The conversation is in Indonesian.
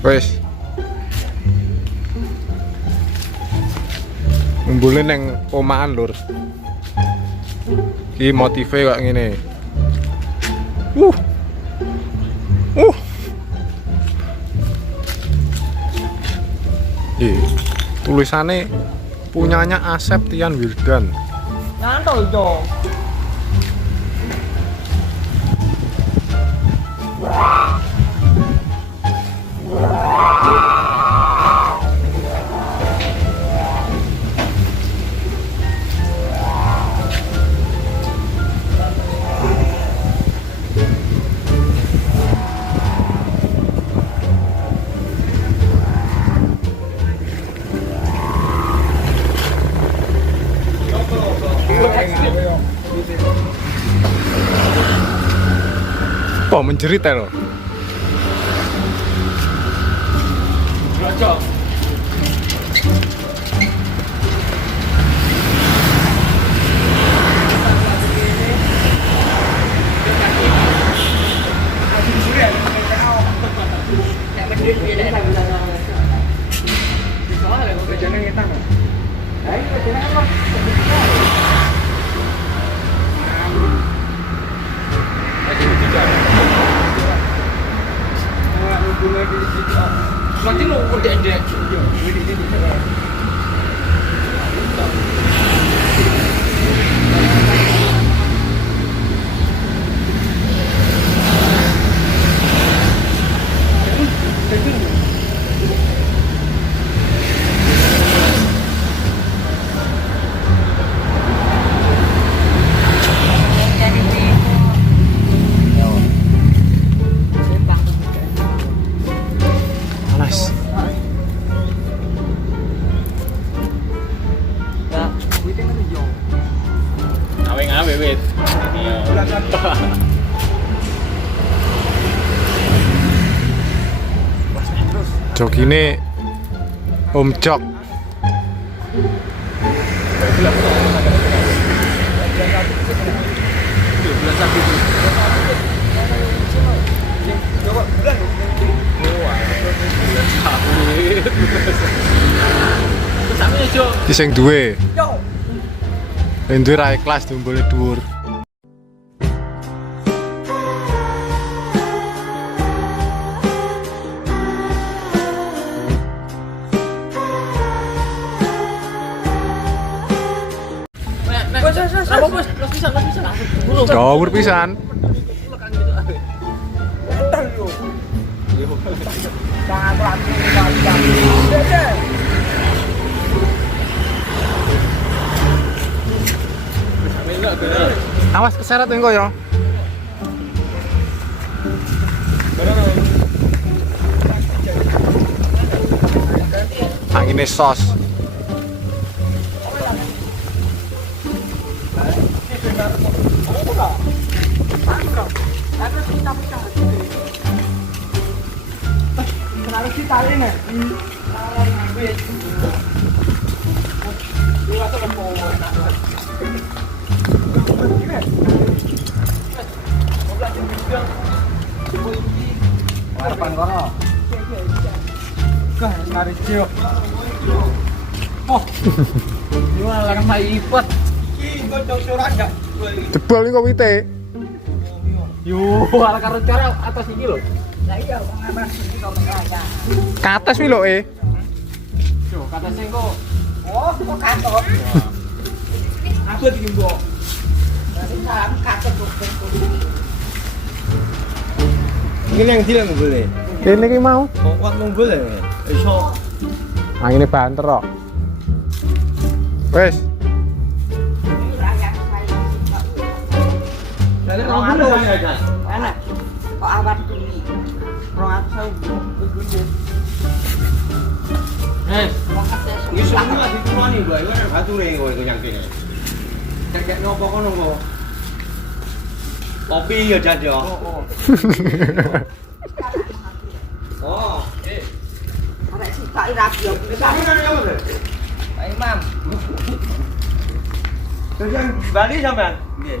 Wes. Ngumpulin nang omahan lur. Iki motive kok ngene. Uh. Tulisannya punyanya Asep Tian Wildan. Ngantol dong. Oh, menjerit ya lo. Nanti lo udah ada. Panas. Ngawe wit. Jogine Om Jok. Ki sing duwe. Sing duwe ra ikhlas diombone dhuwur. Gawur pisan. Awas keseret engko ya. Angine sos. Harus ditalin ya. Harapan kono. Kah narik cio. Oh. Ini malah kan maipet. Ki godong surat enggak? Jebol iki kok wite. Yo, ala karo cara atas iki lho. Lah iya pengaman iki kok mengaca. Kates wi lho Yo, kata sing kok. Oh, kok kantor. Apa iki, Mbok? Dari salam kantor kok. Ini yang tidak boleh. Kene iki mau. Kuat boleh. Iso. Angine banter kok. Wes. Dari orang dulu aja. Enak. Kok awat kuwi. 200.000. Makasih. Wis semua dituruni, Mbak. Iku nek bature kowe iku nyang kene. Cek nopo kono kok. Kopi ya Jan yo. Oh. Arek sitok rapi yo. Pak Imam. Terus yang Bali sampean? Nggih.